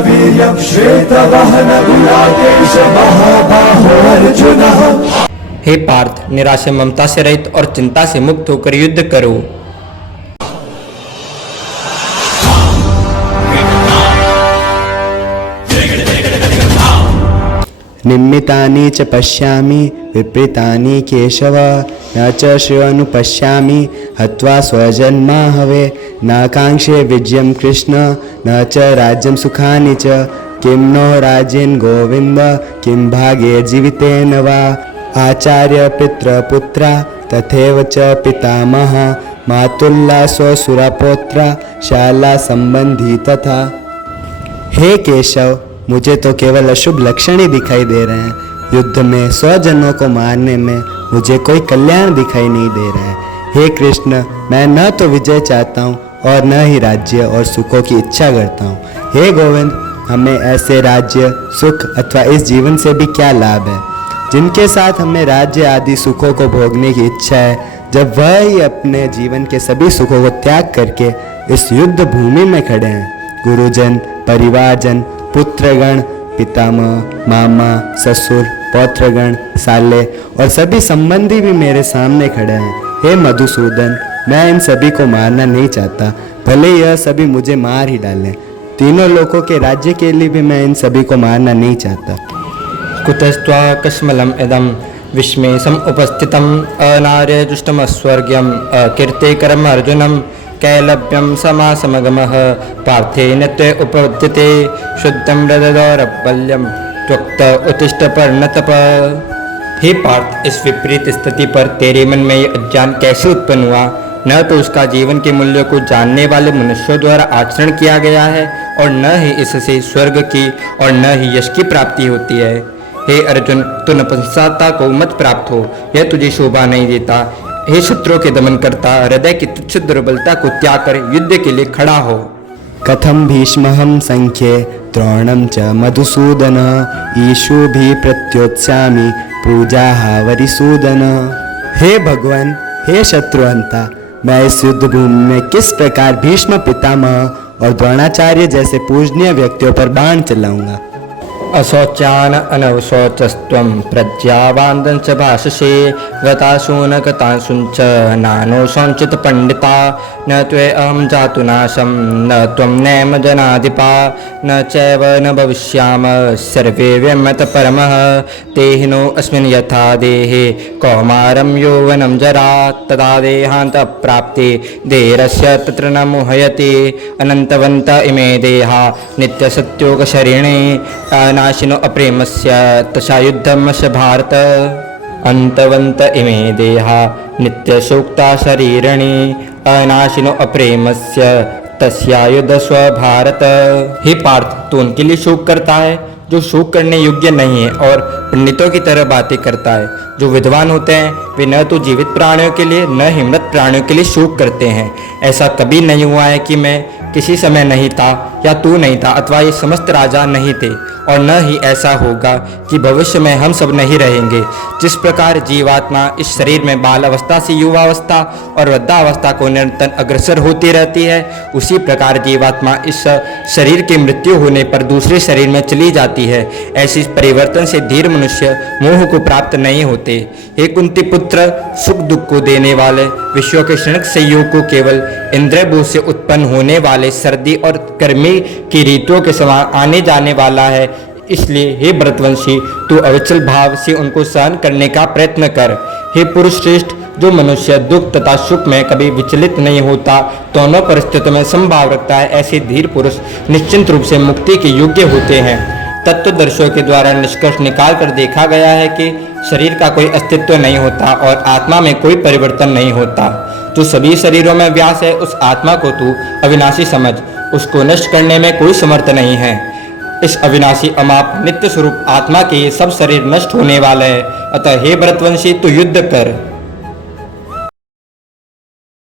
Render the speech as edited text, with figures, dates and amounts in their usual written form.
वीर्यं श्वेतवहन गुणाकेश महाबाहो अर्जुन। हे पार्थ, निराशा ममता से रहित और चिंता से मुक्त होकर युद्ध करो। निम्मितानि च पश्यामि विपरीतानि केशव, न च श्रेयोऽनुपश्यामि हत्वा स्वजन्माहवे। न काङ्क्षे विजयं कृष्ण, न च राज्यं सुखानि च। किं नो राज्येन गोविन्द, किं भाग्ये जीवितेन वा। आचार्य पितृपुत्रा तथैव च पितामह, मातुल्ला स्वसुरपौत्रा शाला संबंधी तथा। हे केशव, मुझे तो केवल अशुभ लक्षण ही दिखाई दे रहे हैं। युद्ध में स्वजनों को मारने में मुझे कोई कल्याण दिखाई नहीं दे रहा है। हे कृष्ण, मैं न तो विजय चाहता हूँ और न ही राज्य और सुखों की इच्छा करता हूँ। हे गोविंद, हमें ऐसे राज्य सुख अथवा इस जीवन से भी क्या लाभ है जिनके साथ हमें राज्य आदि सुखों को भोगने की इच्छा है, जब वह ही अपने जीवन के सभी सुखों को त्याग करके इस युद्ध भूमि में खड़े हैं। गुरुजन, परिवारजन, पुत्रगण, पितामह, मामा, ससुर, पौत्रगण, साले और सभी संबंधी भी मेरे सामने खड़े हैं। हे मधुसूदन, मैं इन सभी को मारना नहीं चाहता, भले यह सभी मुझे मार ही डालें। तीनों लोकों के राज्य के लिए भी मैं इन सभी को मारना नहीं चाहता। कुतस्त्वा कश्मलम इदम विस्मेशम उपस्थितम अनार्य दुष्टम स्वर्ग्यम अकीर्ते कर्म अर्जुनम। कैलभ्यम समासमगमः पार्थेन त्वे उपपद्यते शुद्धं हृदयदौरबल्यम त्वक्त उत्तिष्ठ पर्णतप। हे पार्थ, इस विपरीत स्थिति पर तेरे मन में यह अज्ञान कैसे उत्पन्न हुआ? न तो उसका जीवन के मूल्य को जानने वाले मनुष्यों द्वारा आचरण किया गया है और न ही इससे स्वर्ग की और न ही यश की प्राप्ति होती है। हे अर्जुन, तू नपुंसकता को मत प्राप्त हो, यह तुझे शोभा नहीं देता। हे शत्रुओं के दमन करता, हृदय की तुच्छ दुर्बलता को त्याग कर युद्ध के लिए खड़ा हो। कथम भीष्महं संख्ये द्रोणं च मधुसूदन, ईशुभिः प्रत्योत्स्यामि पूजाः वरिसूदन। हे भगवान, हे शत्रुहंता, मैं इस युद्ध भूमि में किस प्रकार भीष्म पितामह और द्रोणाचार्य जैसे पूजनीय व्यक्तियों पर बाण चलाऊंगा। अशौचान अनवशौचस्त्वं प्रज्ञावान्दं च भाषसे, गताशूनकतांशुञ्च नानो संचित पंडिता। न त्वे अहं जातु नाशं, न त्वं नैम जनाधिपा, न चैव न भविष्याम सर्वे व्यमत परमः। तेहिनो अस्मिन् यथा देहे कौमारं यौवनं जरा, तदा देहान्त प्राप्ते देहरस्य तत्र न मोहयते। अनन्तवन्त इमे देहा नित्यसत्योगशरीणे, नाशिनो अप्रेमस्य तथा युद्धमस्य भारत। अंतवंत इमे देहा नित्यशोक्ता शरीरणी, अनाशिनो अप्रेमस्य तस्यायुध स्व भारत। हे पार्थ, तू उनके लिए शोक करता है जो शोक करने योग्य नहीं है और पंडितों की तरह बातें करता है। जो विद्वान होते हैं वे न तो जीवित प्राणियों के लिए न ही मृत प्राणियों के लिए शोक करते हैं। ऐसा कभी नहीं हुआ है कि मैं किसी समय नहीं था या तू नहीं था अथवा ये समस्त राजा नहीं थे, और न ही ऐसा होगा कि भविष्य में हम सब नहीं रहेंगे। जिस प्रकार जीवात्मा इस शरीर में बाल अवस्था से युवावस्था और वृद्धावस्था को निरंतर अग्रसर होती रहती है, उसी प्रकार जीवात्मा इस शरीर की मृत्यु होने पर दूसरे शरीर में चली जाती है। ऐसी परिवर्तन से धीर मनुष्य मोह को प्राप्त नहीं होते। हे कुंती पुत्र, सुख दुख को देने वाले विश्व के क्षणिक संयोग को केवल इंद्रिय बोध से उत्पन्न होने वाले सर्दी और गर्मी की ऋतुओं के समान आने जाने वाला है। इसलिए हे भरतवंशी, तू अविचल भाव से उनको सहन करने का प्रयत्न कर। हे पुरुष श्रेष्ठ, जो मनुष्य दुख तथा सुख में कभी विचलित नहीं होता, दोनों परिस्थितियों में समभाव रखता है, ऐसे धीर पुरुष निश्चित रूप से मुक्ति के योग्य होते हैं। तत्वदर्शियों के द्वारा निष्कर्ष निकाल कर देखा गया है कि शरीर का कोई अस्तित्व नहीं होता और आत्मा में कोई परिवर्तन नहीं होता। जो सभी शरीरों में व्यास है, उस आत्मा को तू अविनाशी समझ, उसको नष्ट करने में कोई समर्थ नहीं है। इस अविनाशी अमाप नित्य स्वरूप आत्मा के ये सब शरीर नष्ट होने वाले हैं। अतः हे भरतवंशी, तू युद्ध कर।